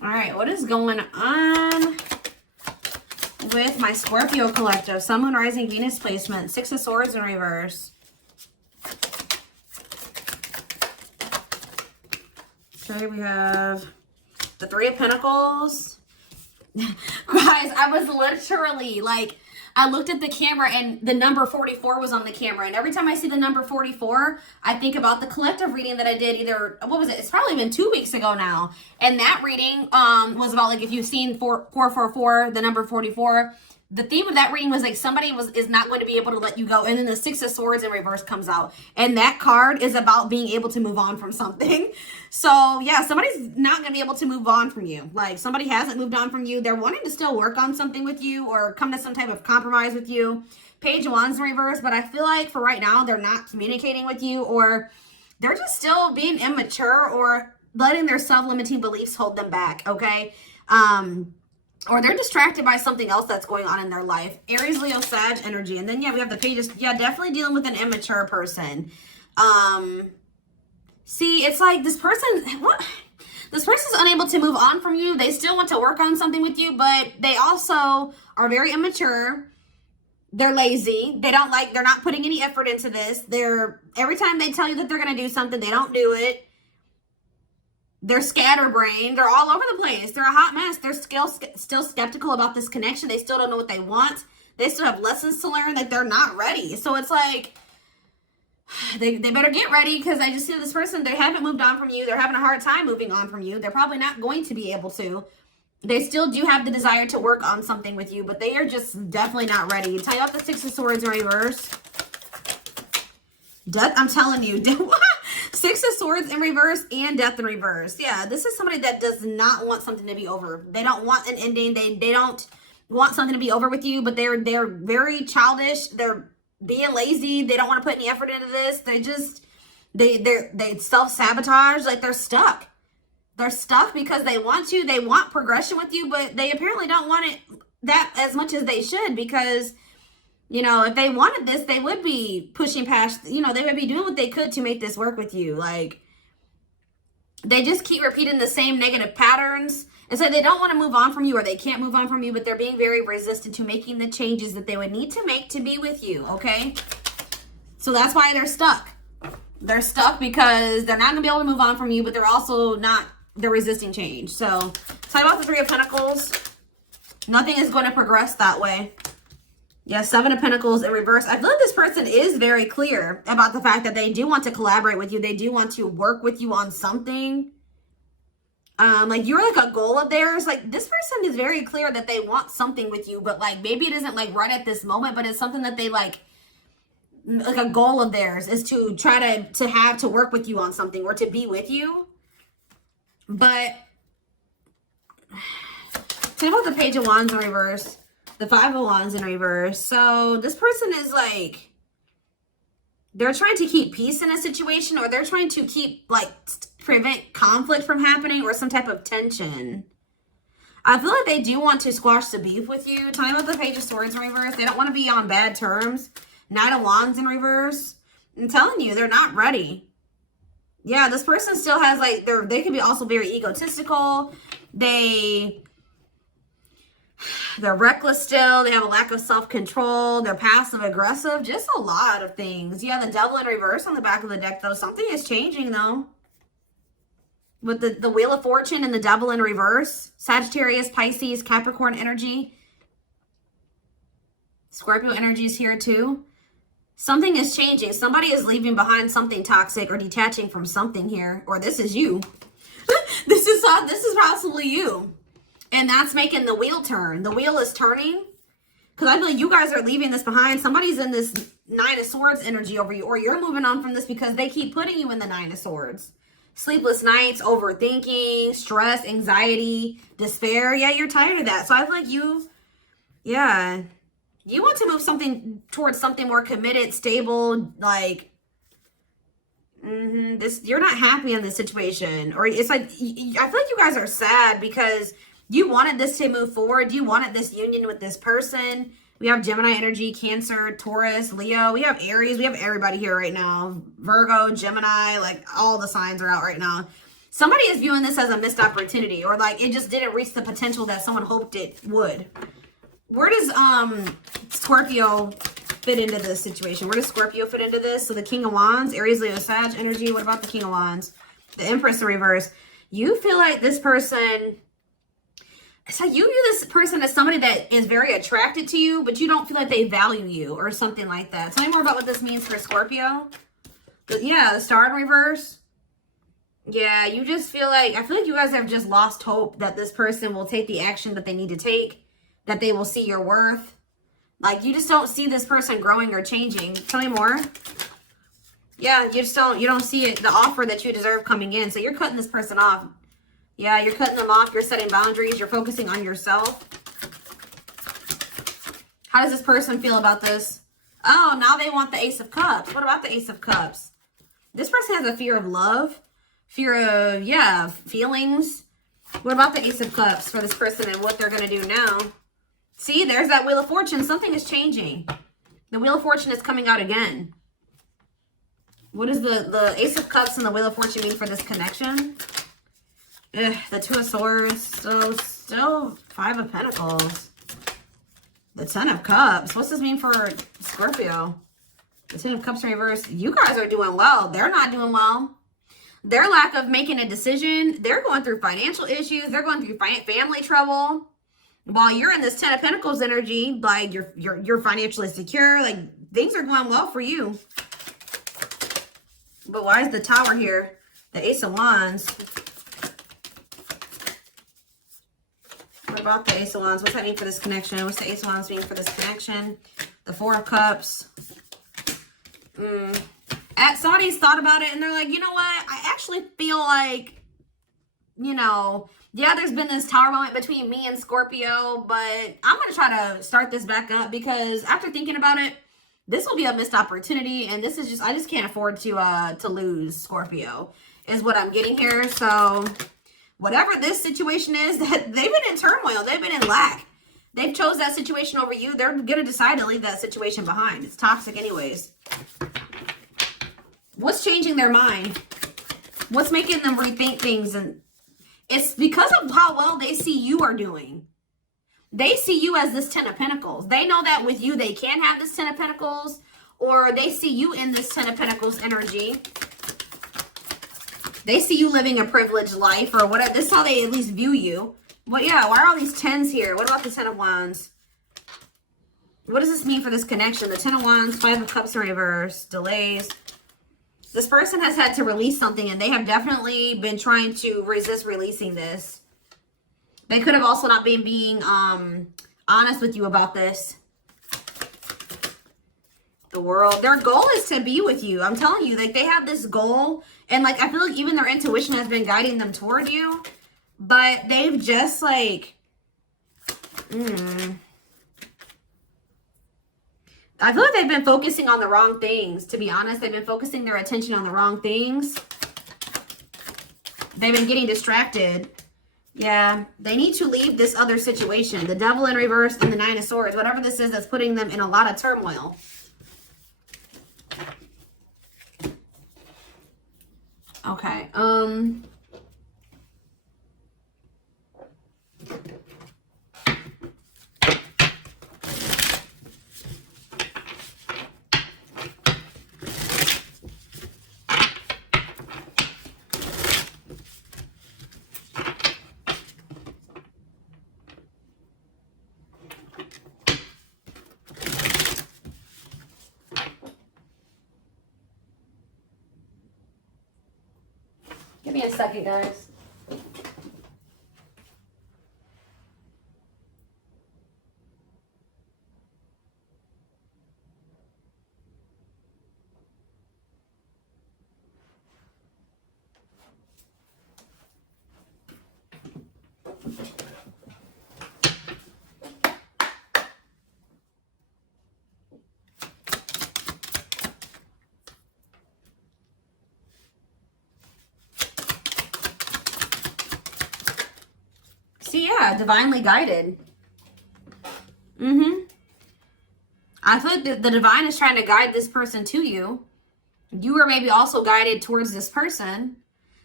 All right, what is going on with my Scorpio collective? Sun, Moon, Rising, Venus placement. Six of Swords in reverse. Okay, we have the Three of Pentacles. Guys, I was literally like, I looked at the camera and the number 44 was on the camera. And every time I see the number 44, I think about the collective reading that I did either, what was it? It's probably been 2 weeks ago now. And that reading was about like, if you've seen 444, the number 44, the theme of that reading was like somebody is not going to be able to let you go. And then the Six of Swords in reverse comes out. And that card is about being able to move on from something. So yeah, somebody's not going to be able to move on from you. Like somebody hasn't moved on from you. They're wanting to still work on something with you or come to some type of compromise with you. Page of Wands in reverse. But I feel like for right now, they're not communicating with you, or they're just still being immature or letting their self-limiting beliefs hold them back. Okay. Or they're distracted by something else that's going on in their life. Aries, Leo, Sag energy. And then, yeah, we have the pages. Yeah, definitely dealing with an immature person. See, it's like this person, this person's unable to move on from you. They still want to work on something with you, but they also are very immature. They're lazy. They're not putting any effort into this. Every time they tell you that they're going to do something, they don't do it. They're scatterbrained. They're all over the place. They're a hot mess. They're still skeptical about this connection. They still don't know what they want. They still have lessons to learn that they're not ready. So it's like, they better get ready, because I just see this person, they haven't moved on from you. They're having a hard time moving on from you. They're probably not going to be able to. They still do have the desire to work on something with you, but they are just definitely not ready. Tell you about the Six of Swords in reverse. Death, I'm telling you. Six of Swords in reverse and Death in reverse. Yeah, this is somebody that does not want something to be over. They don't want an ending. They don't want something to be over with you, but they're very childish. They're being lazy. They don't want to put any effort into this. They self-sabotage. Like they're stuck. They're stuck because they want progression with you, but they apparently don't want it that as much as they should, because you know, if they wanted this, they would be pushing past, you know, they would be doing what they could to make this work with you. Like, they just keep repeating the same negative patterns. And so they don't want to move on from you, or they can't move on from you, but they're being very resistant to making the changes that they would need to make to be with you, okay? So that's why they're stuck. They're stuck because they're not going to be able to move on from you, but they're resisting change. So, talk about the Three of Pentacles. Nothing is going to progress that way. Yeah, Seven of Pentacles in reverse. I feel like this person is very clear about the fact that they do want to collaborate with you. They do want to work with you on something. Like you're like a goal of theirs. Like this person is very clear that they want something with you, but like maybe it isn't like right at this moment, but it's something that they like a goal of theirs is to try to work with you on something or to be with you. But tell me about the Page of Wands in reverse. The Five of Wands in reverse. So this person is like, they're trying to keep peace in a situation, or they're trying to keep like prevent conflict from happening or some type of tension. I feel like they do want to squash the beef with you. Tell me about the Page of Swords in reverse. They don't want to be on bad terms. Knight of Wands in reverse. I'm telling you, they're not ready. Yeah, this person still has like, they can be also very egotistical. They're reckless still. They have a lack of self-control. They're passive aggressive. Just a lot of things. Yeah, the Devil in reverse on the back of the deck, though. Something is changing, though. With the Wheel of Fortune and the Devil in reverse. Sagittarius, Pisces, Capricorn energy. Scorpio energy is here, too. Something is changing. Somebody is leaving behind something toxic or detaching from something here. Or this is you. This is possibly you. And that's making the wheel turn. The wheel is turning. Because I feel like you guys are leaving this behind. Somebody's in this Nine of Swords energy over you. Or you're moving on from this because they keep putting you in the Nine of Swords. Sleepless nights, overthinking, stress, anxiety, despair. Yeah, you're tired of that. So I feel like you want to move something towards something more committed, stable, like... you're not happy in this situation. Or it's like, I feel like you guys are sad because... you wanted this to move forward. You wanted this union with this person. We have Gemini energy, Cancer, Taurus, Leo. We have Aries. We have everybody here right now. Virgo, Gemini, like all the signs are out right now. Somebody is viewing this as a missed opportunity, or like it just didn't reach the potential that someone hoped it would. Where does Scorpio fit into this situation? Where does Scorpio fit into this? So the King of Wands, Aries, Leo, Sag energy. What about the King of Wands? The Empress in reverse. You feel like this person, so you view this person as somebody that is very attracted to you, but you don't feel like they value you or something like that. Tell me more about what this means for Scorpio. Yeah, the Star in reverse. Yeah, you just feel like, I feel like you guys have just lost hope that this person will take the action that they need to take, that they will see your worth. Like, you just don't see this person growing or changing. Tell me more. Yeah, you don't see it, the offer that you deserve coming in. So you're cutting this person off. Yeah, you're cutting them off. You're setting boundaries. You're focusing on yourself. How does this person feel about this? Oh, now they want the Ace of Cups. What about the Ace of Cups? This person has a fear of love. Fear of, yeah, feelings. What about the Ace of Cups for this person and what they're going to do now? See, there's that Wheel of Fortune. Something is changing. The Wheel of Fortune is coming out again. What does the Ace of Cups and the Wheel of Fortune mean for this connection? Ugh, the Two of Swords. So, still Five of Pentacles. The Ten of Cups. What's this mean for Scorpio? The Ten of Cups in reverse. You guys are doing well. They're not doing well. Their lack of making a decision. They're going through financial issues. They're going through family trouble. While you're in this Ten of Pentacles energy, like you're financially secure, like things are going well for you. But why is the Tower here? The Ace of Wands. What about the Ace of Wands? What's that mean for this connection? What's the Ace of Wands mean for this connection? The Four of Cups. Somebody's thought about it and they're like, you know what? I actually feel like, you know, yeah, there's been this Tower moment between me and Scorpio, but I'm going to try to start this back up because after thinking about it, this will be a missed opportunity. And this is just, I just can't afford to lose Scorpio is what I'm getting here. So whatever this situation is, that they've been in turmoil. They've been in lack. They've chose that situation over you. They're going to decide to leave that situation behind. It's toxic anyways. What's changing their mind? What's making them rethink things? And it's because of how well they see you are doing. They see you as this Ten of Pentacles. They know that with you, they can have this Ten of Pentacles, or they see you in this Ten of Pentacles energy. They see you living a privileged life or whatever. This is how they at least view you. But yeah, why are all these tens here? What about the Ten of Wands? What does this mean for this connection? The Ten of Wands, Five of Cups in reverse, delays. This person has had to release something and they have definitely been trying to resist releasing this. They could have also not been being honest with you about this. The World. Their goal is to be with you. I'm telling you, like they have this goal. And like, I feel like even their intuition has been guiding them toward you. But they've just like... I feel like they've been focusing on the wrong things. To be honest, they've been focusing their attention on the wrong things. They've been getting distracted. Yeah, they need to leave this other situation. The Devil in reverse and the Nine of Swords. Whatever this is that's putting them in a lot of turmoil. Okay. Give me a second, guys. See, yeah, divinely guided. I feel like the divine is trying to guide this person to you. You were maybe also guided towards this person.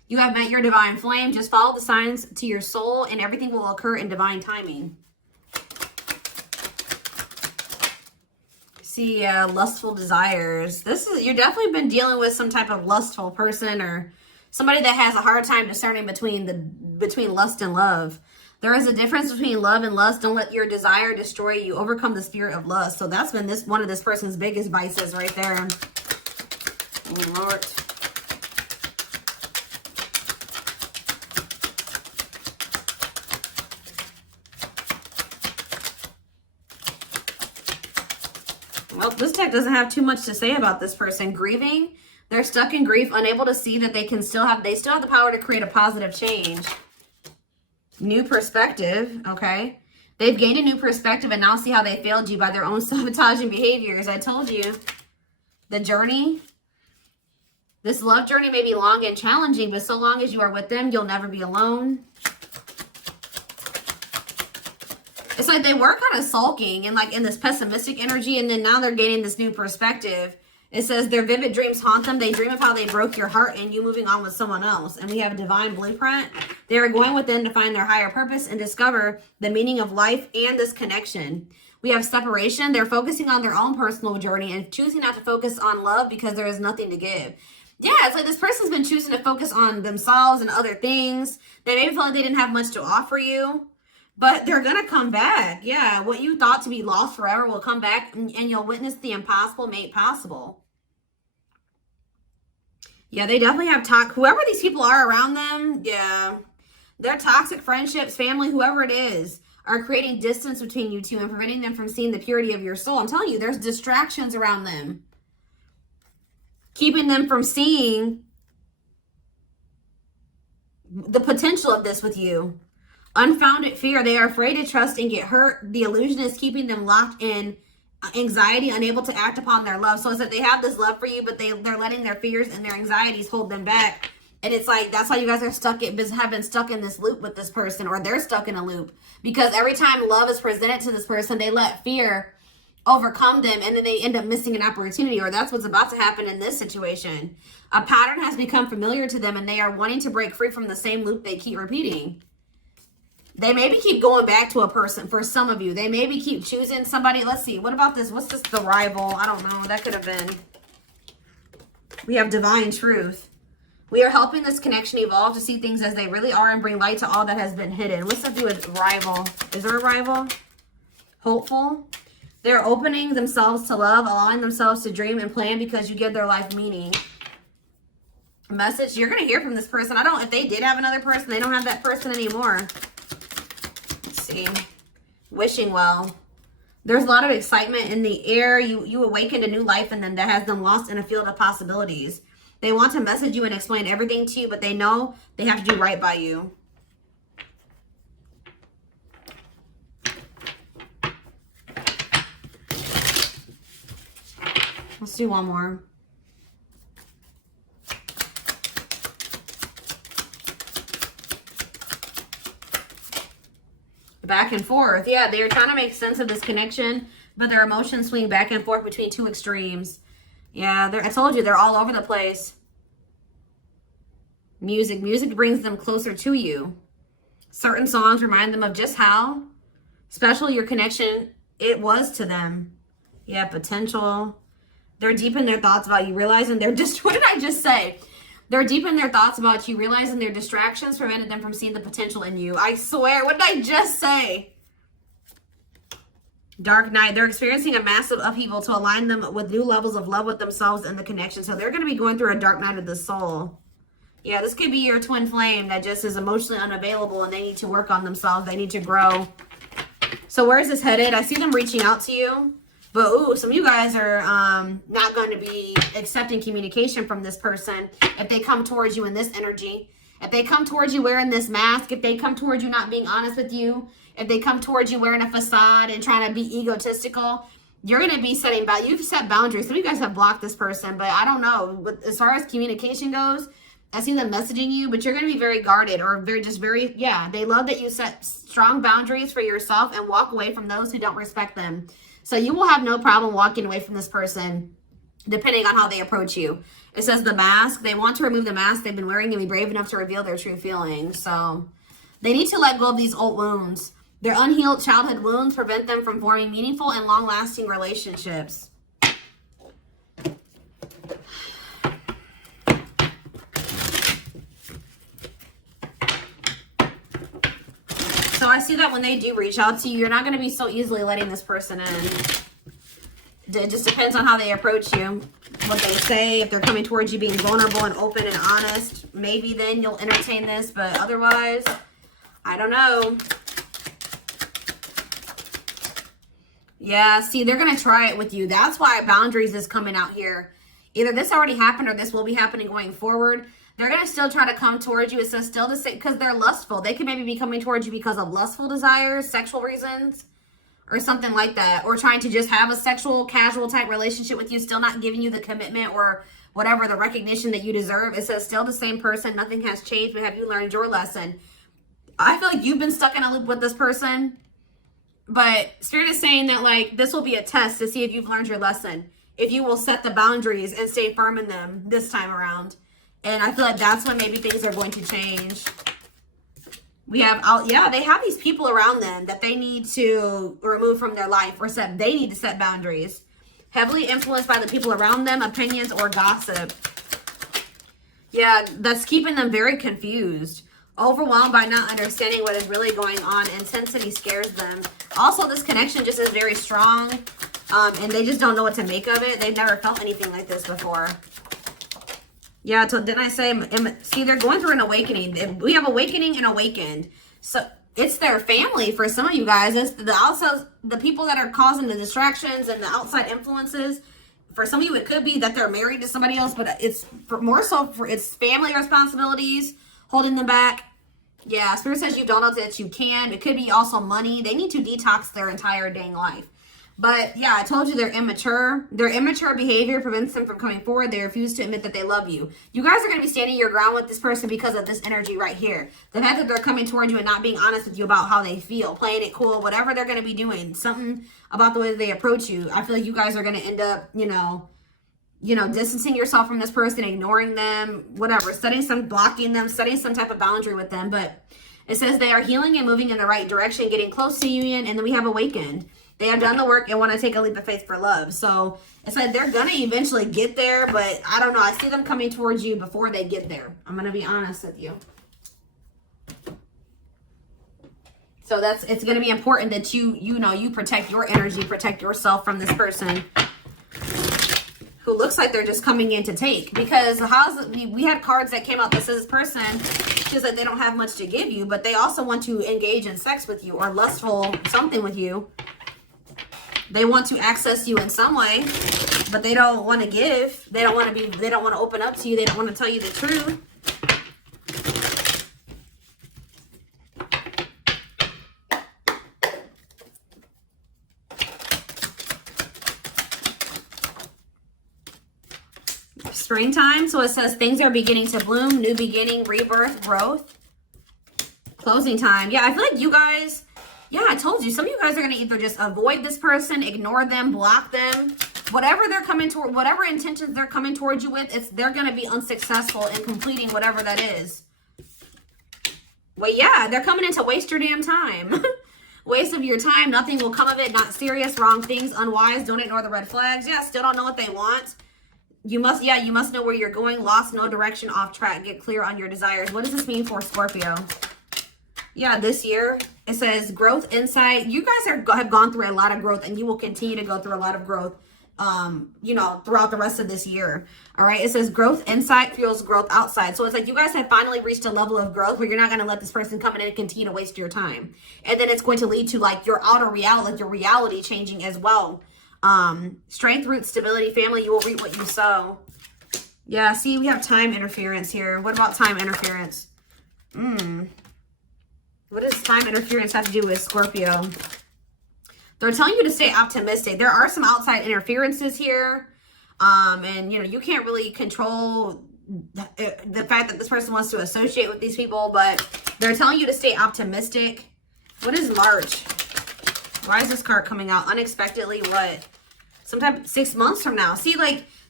You have met your divine flame. Just follow the signs to your soul and everything will occur in divine timing. See, lustful desires. You've definitely been dealing with some type of lustful person or somebody that has a hard time discerning between lust and love. There is a difference between love and lust. Don't let your desire destroy you. Overcome the spirit of lust. So that's been one of this person's biggest vices right there. Oh, Lord. Well, this deck doesn't have too much to say about this person. Grieving. They're stuck in grief, unable to see that they still have the power to create a positive change. New perspective, okay? They've gained a new perspective and now see how they failed you by their own sabotaging behaviors. I told you. The journey. This love journey may be long and challenging, but so long as you are with them, you'll never be alone. It's like they were kind of sulking and like in this pessimistic energy, and then now they're gaining this new perspective. It says their vivid dreams haunt them. They dream of how they broke your heart and you moving on with someone else. And we have a divine blueprint. They are going within to find their higher purpose and discover the meaning of life and this connection. We have separation. They're focusing on their own personal journey and choosing not to focus on love because there is nothing to give. Yeah, it's like this person's been choosing to focus on themselves and other things. They maybe feel like they didn't have much to offer you. But they're going to come back. Yeah, what you thought to be lost forever will come back and you'll witness the impossible made possible. Yeah, they definitely have whoever these people are around them, yeah. Their toxic friendships, family, whoever it is, are creating distance between you two and preventing them from seeing the purity of your soul. I'm telling you, there's distractions around them. Keeping them from seeing the potential of this with you. Unfounded fear. They are afraid to trust and get hurt. The illusion is keeping them locked in anxiety, unable to act upon their love. So it's that they have this love for you, but they're letting their fears and their anxieties hold them back. And it's like, that's why you guys are have been stuck in this loop with this person, or they're stuck in a loop. Because every time love is presented to this person, they let fear overcome them and then they end up missing an opportunity, or that's what's about to happen in this situation. A pattern has become familiar to them and they are wanting to break free from the same loop they keep repeating. They maybe keep going back to a person for some of you. They maybe keep choosing somebody. Let's see. What about this? What's this? The rival. I don't know. That could have been. We have divine truth. We are helping this connection evolve to see things as they really are and bring light to all that has been hidden. What's that do with rival? Is there a rival? Hopeful. They're opening themselves to love, allowing themselves to dream and plan because you give their life meaning. Message. You're going to hear from this person. If they did have another person, they don't have that person anymore. See, wishing well. There's a lot of excitement in the air. You awakened a new life and then that has them lost in a field of possibilities. They want to message you and explain everything to you, but they know they have to do right by you. Let's do one more. Back and forth. Yeah, they're trying to make sense of this connection, but their emotions swing back and forth between two extremes. Yeah, I told you, they're all over the place. Music brings them closer to you. Certain songs remind them of just how special your connection it was to them. Yeah, potential. They're deep in their thoughts about you, realizing they're just, what did I just say? They're deep in their thoughts about you, realizing their distractions prevented them from seeing the potential in you. I swear, what did I just say? Dark night. They're experiencing a massive upheaval to align them with new levels of love with themselves and the connection. So they're going to be going through a dark night of the soul. Yeah, this could be your twin flame that just is emotionally unavailable and they need to work on themselves. They need to grow. So where is this headed? I see them reaching out to you. But, ooh, some of you guys are not going to be accepting communication from this person if they come towards you in this energy. If they come towards you wearing this mask, if they come towards you not being honest with you, if they come towards you wearing a facade and trying to be egotistical, you're going to be setting boundaries. You've set boundaries. Some of you guys have blocked this person, but I don't know. But as far as communication goes, I see them messaging you, but you're going to be very guarded or yeah, they love that you set strong boundaries for yourself and walk away from those who don't respect them. So you will have no problem walking away from this person depending on how they approach you. It says the mask. They want to remove the mask they've been wearing and be brave enough to reveal their true feelings. So they need to let go of these old wounds. Their unhealed childhood wounds prevent them from forming meaningful and long-lasting relationships. So I see that when they do reach out to you, you're not going to be so easily letting this person in. It just depends on how they approach you, what they say. If they're coming towards you being vulnerable and open and honest, maybe then you'll entertain this. But otherwise, I don't know. Yeah, see, they're going to try it with you. That's why boundaries is coming out here. Either this already happened or this will be happening going forward. They're going to still try to come towards you. It says still the same because they're lustful. They could maybe be coming towards you because of lustful desires, sexual reasons, or something like that. Or trying to just have a sexual, casual type relationship with you, still not giving you the commitment or whatever, the recognition that you deserve. It says still the same person. Nothing has changed, but have you learned your lesson? I feel like you've been stuck in a loop with this person. But Spirit is saying that, like, this will be a test to see if you've learned your lesson. If you will set the boundaries and stay firm in them this time around. And I feel like that's when maybe things are going to change. We have, yeah, they have these people around them that they need to remove from their life or they need to set boundaries. Heavily influenced by the people around them, opinions, or gossip. Yeah, that's keeping them very confused. Overwhelmed by not understanding what is really going on. Intensity scares them. Also, this connection just is very strong. And they just don't know what to make of it. They've never felt anything like this before. Yeah, so didn't I say, see, they're going through an awakening. We have awakening and awakened. So it's their family for some of you guys. It's the outside, the people that are causing the distractions and the outside influences. For some of you, it could be that they're married to somebody else, but it's more so for it's family responsibilities holding them back. Yeah, Spirit says you don't know that you can. It could be also money. They need to detox their entire dang life. But yeah, I told you they're immature. Their immature behavior prevents them from coming forward. They refuse to admit that they love you. You guys are going to be standing your ground with this person because of this energy right here. The fact that they're coming towards you and not being honest with you about how they feel, playing it cool, whatever they're going to be doing, something about the way that they approach you. I feel like you guys are going to end up, you know, distancing yourself from this person, ignoring them, whatever, blocking them, setting some type of boundary with them. But it says they are healing and moving in the right direction, getting close to union, and then we have awakened. They have done the work and want to take a leap of faith for love. So it's like they're going to eventually get there, but I don't know. I see them coming towards you before they get there. I'm going to be honest with you. So it's going to be important that you protect your energy, protect yourself from this person who looks like they're just coming in to take. Because we had cards that came out that says this person feels like they don't have much to give you, but they also want to engage in sex with you or lustful something with you. They want to access you in some way, but they don't want to give. They don't want to open up to you. They don't want to tell you the truth. Springtime, so it says things are beginning to bloom, new beginning, rebirth, growth. Closing time. Yeah, I feel like you guys, yeah, I told you, some of you guys are going to either just avoid this person, ignore them, block them, whatever they're coming toward, whatever intentions they're coming towards you with, they're going to be unsuccessful in completing whatever that is. Well, yeah, they're coming in to waste your damn time. Waste of your time, nothing will come of it, not serious, wrong things, unwise, don't ignore the red flags. Yeah, still don't know what they want. You must know where you're going, lost, no direction, off track, get clear on your desires. What does this mean for Scorpio? Yeah, this year, it says growth, insight. You guys have gone through a lot of growth, and you will continue to go through a lot of growth, throughout the rest of this year. All right, it says growth, insight, fuels growth outside. So it's like you guys have finally reached a level of growth where you're not going to let this person come in and continue to waste your time. And then it's going to lead to like your outer reality, like your reality changing as well. Strength, roots, stability, family, you will reap what you sow. Yeah, see, we have time interference here. What about time interference? What does time interference have to do with Scorpio? They're telling you to stay optimistic. There are some outside interferences here. And, you can't really control the fact that this person wants to associate with these people, but they're telling you to stay optimistic. What is March? Why is this card coming out unexpectedly? What? Sometime 6 months from now. See, like,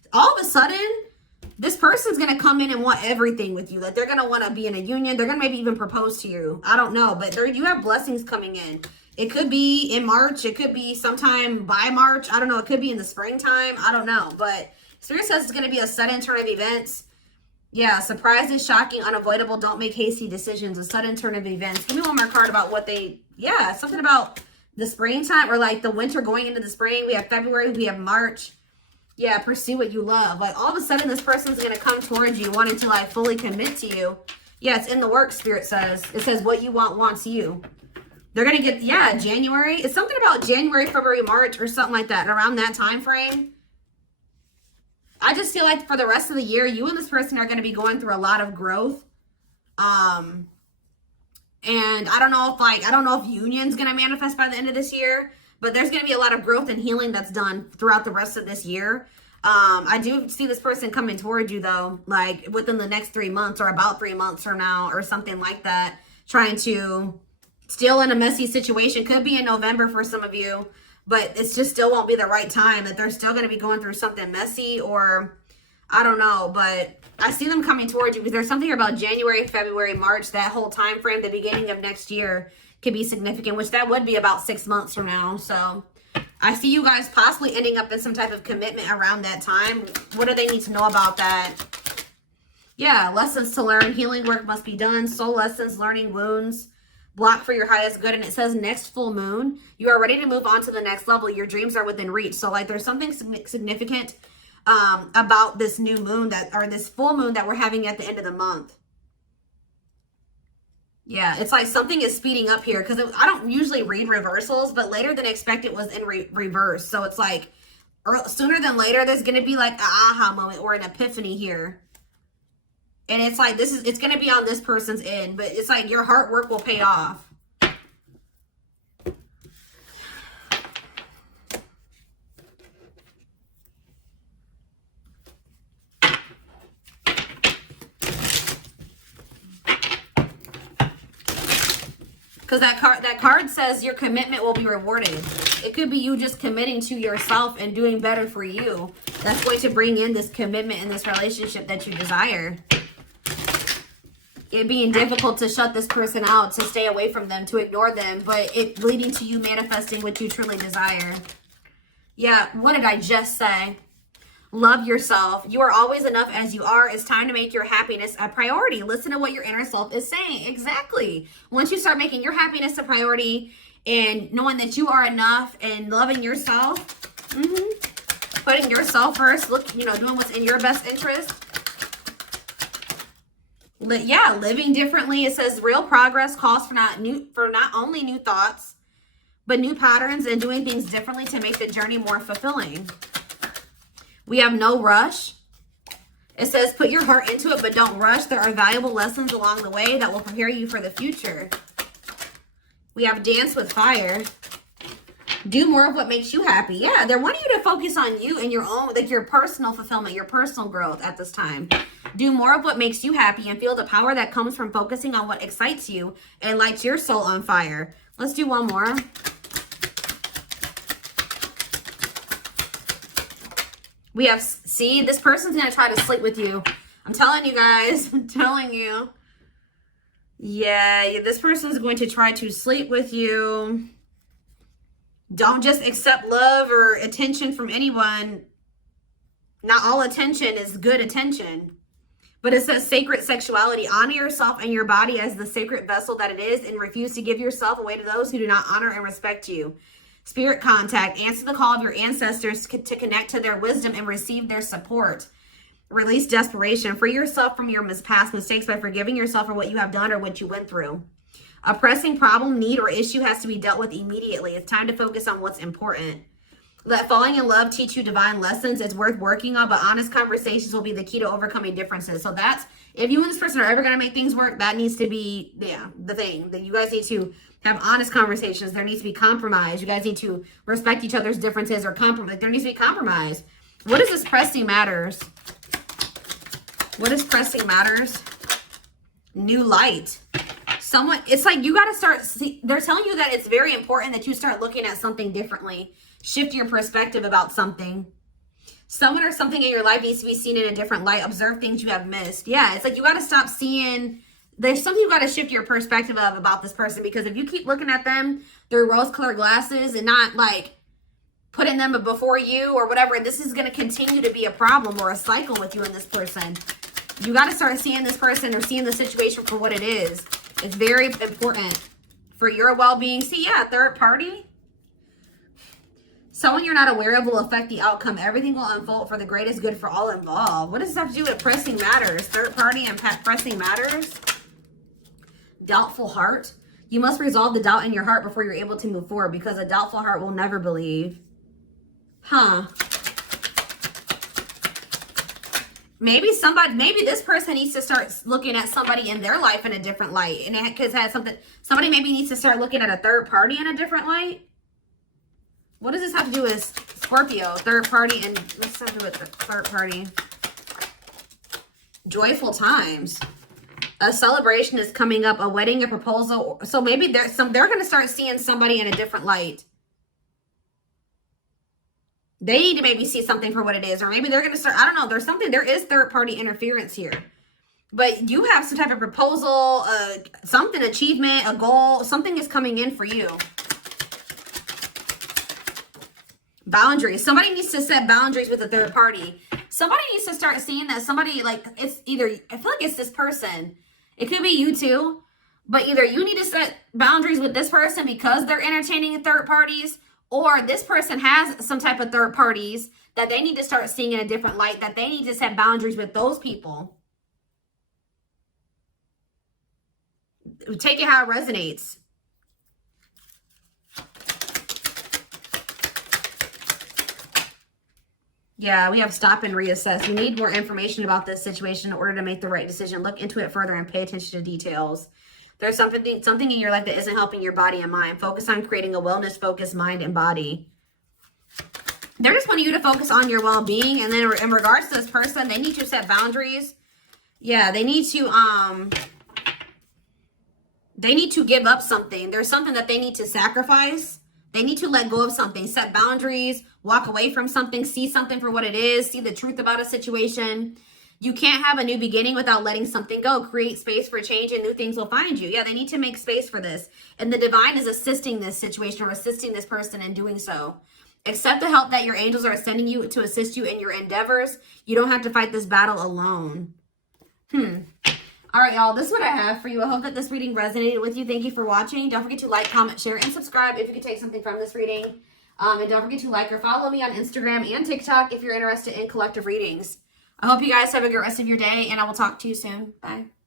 all of a sudden, this person's going to come in and want everything with you. Like, they're going to want to be in a union. They're going to maybe even propose to you. I don't know. But you have blessings coming in. It could be in March. It could be sometime by March. I don't know. It could be in the springtime. I don't know. But Spirit says it's going to be a sudden turn of events. Yeah, surprises, shocking, unavoidable. Don't make hasty decisions. A sudden turn of events. Give me one more card about what they... Yeah, something about the springtime or like the winter going into the spring. We have February. We have March. Yeah, pursue what you love. Like, all of a sudden, this person's going to come towards you wanting to, like, fully commit to you. Yeah, it's in the works, Spirit says. It says what you want wants you. They're going to get, yeah, January. It's something about January, February, March or something like that. Around that time frame. I just feel like for the rest of the year, you and this person are going to be going through a lot of growth. And I don't know if union's going to manifest by the end of this year. But there's going to be a lot of growth and healing that's done throughout the rest of this year. I do see this person coming towards you, though, like within the next 3 months or about 3 months from now or something like that. Trying to, still in a messy situation. Could be in November for some of you. But it just still won't be the right time. That they're still going to be going through something messy or I don't know. But I see them coming towards you because there's something about January, February, March, that whole time frame, the beginning of next year. Could be significant, which that would be about 6 months from now. So I see you guys possibly ending up in some type of commitment around that time. What do they need to know about that? Yeah, lessons to learn. Healing work must be done. Soul lessons, learning wounds. Block for your highest good. And it says next full moon. You are ready to move on to the next level. Your dreams are within reach. So like there's something significant about this new moon or this full moon that we're having at the end of the month. Yeah, it's like something is speeding up here because I don't usually read reversals, but later than expected was in reverse. So it's like sooner than later, there's going to be like an aha moment or an epiphany here. And it's like, it's going to be on this person's end, but it's like your hard work will pay off. Because that card says your commitment will be rewarded. It could be you just committing to yourself and doing better for you. That's going to bring in this commitment in this relationship that you desire. It being difficult to shut this person out, to stay away from them, to ignore them, but it leading to you manifesting what you truly desire. Yeah, what did I just say? Love yourself. You are always enough as you are. It's time to make your happiness a priority. Listen to what your inner self is saying. Exactly. Once you start making your happiness a priority and knowing that you are enough and loving yourself, putting yourself first, doing what's in your best interest. Yeah, living differently. It says real progress calls for not only new thoughts, but new patterns and doing things differently to make the journey more fulfilling. We have no rush. It says put your heart into it, but don't rush. There are valuable lessons along the way that will prepare you for the future. We have dance with fire. Do more of what makes you happy. Yeah, they're wanting you to focus on you and your own, like your personal fulfillment, your personal growth at this time. Do more of what makes you happy and feel the power that comes from focusing on what excites you and lights your soul on fire. Let's do one more. We have, see, this person's going to try to sleep with you. I'm telling you guys. I'm telling you. Yeah, this person's going to try to sleep with you. Don't just accept love or attention from anyone. Not all attention is good attention. But it says sacred sexuality. Honor yourself and your body as the sacred vessel that it is and refuse to give yourself away to those who do not honor and respect you. Spirit contact. Answer the call of your ancestors to connect to their wisdom and receive their support. Release desperation. Free yourself from your past mistakes by forgiving yourself for what you have done or what you went through. A pressing problem, need, or issue has to be dealt with immediately. It's time to focus on what's important. Let falling in love teach you divine lessons. It's worth working on, but honest conversations will be the key to overcoming differences. So that's, if you and this person are ever going to make things work, that needs to be, the thing. That you guys need to have honest conversations. There needs to be compromise. You guys need to respect each other's differences or compromise. There needs to be compromise. What is this pressing matters? What is pressing matters? New light. Someone, it's like you got to start, they're telling you that it's very important that you start looking at something differently. Shift your perspective about something. Someone or something in your life needs to be seen in a different light. Observe things you have missed. Yeah, it's like you got to stop seeing. There's something you got to shift your perspective of about this person, because if you keep looking at them through rose-colored glasses and not like putting them before you or whatever, this is going to continue to be a problem or a cycle with you and this person. You got to start seeing this person or seeing the situation for what it is. It's very important for your well-being. See, yeah, third party. Someone you're not aware of will affect the outcome. Everything will unfold for the greatest good for all involved. What does this have to do with pressing matters? Third party and pressing matters. Doubtful heart. You must resolve the doubt in your heart before you're able to move forward, because a doubtful heart will never believe. Huh. Maybe this person needs to start looking at somebody in their life in a different light. And it has somebody maybe needs to start looking at a third party in a different light. What does this have to do with Scorpio? Third party, and what's have to do with the third party? Joyful times. A celebration is coming up, a wedding, a proposal. So maybe they're going to start seeing somebody in a different light. They need to maybe see something for what it is, or maybe they're going to start, I don't know, there is third party interference here. But you have some type of proposal, something, achievement, a goal, something is coming in for you. Boundaries. Somebody needs to set boundaries with a third party. Somebody needs to start seeing that somebody, like, it's either, I feel like it's this person. It could be you too, but either you need to set boundaries with this person because they're entertaining third parties, or this person has some type of third parties that they need to start seeing in a different light, that they need to set boundaries with those people. Take it how it resonates. Yeah, we have stop and reassess. You need more information about this situation in order to make the right decision. Look into it further and pay attention to details. There's something in your life that isn't helping your body and mind. Focus on creating a wellness-focused mind and body. They're just wanting you to focus on your well-being. And then in regards to this person, they need to set boundaries. Yeah, they need to give up something. There's something that they need to sacrifice. They need to let go of something, set boundaries, walk away from something, see something for what it is, see the truth about a situation. You can't have a new beginning without letting something go. Create space for change and new things will find you. Yeah, they need to make space for this. And the divine is assisting this situation or assisting this person in doing so. Accept the help that your angels are sending you to assist you in your endeavors. You don't have to fight this battle alone. All right, y'all, this is what I have for you. I hope that this reading resonated with you. Thank you for watching. Don't forget to like, comment, share, and subscribe if you could take something from this reading. And don't forget to like or follow me on Instagram and TikTok if you're interested in collective readings. I hope you guys have a good rest of your day, and I will talk to you soon. Bye.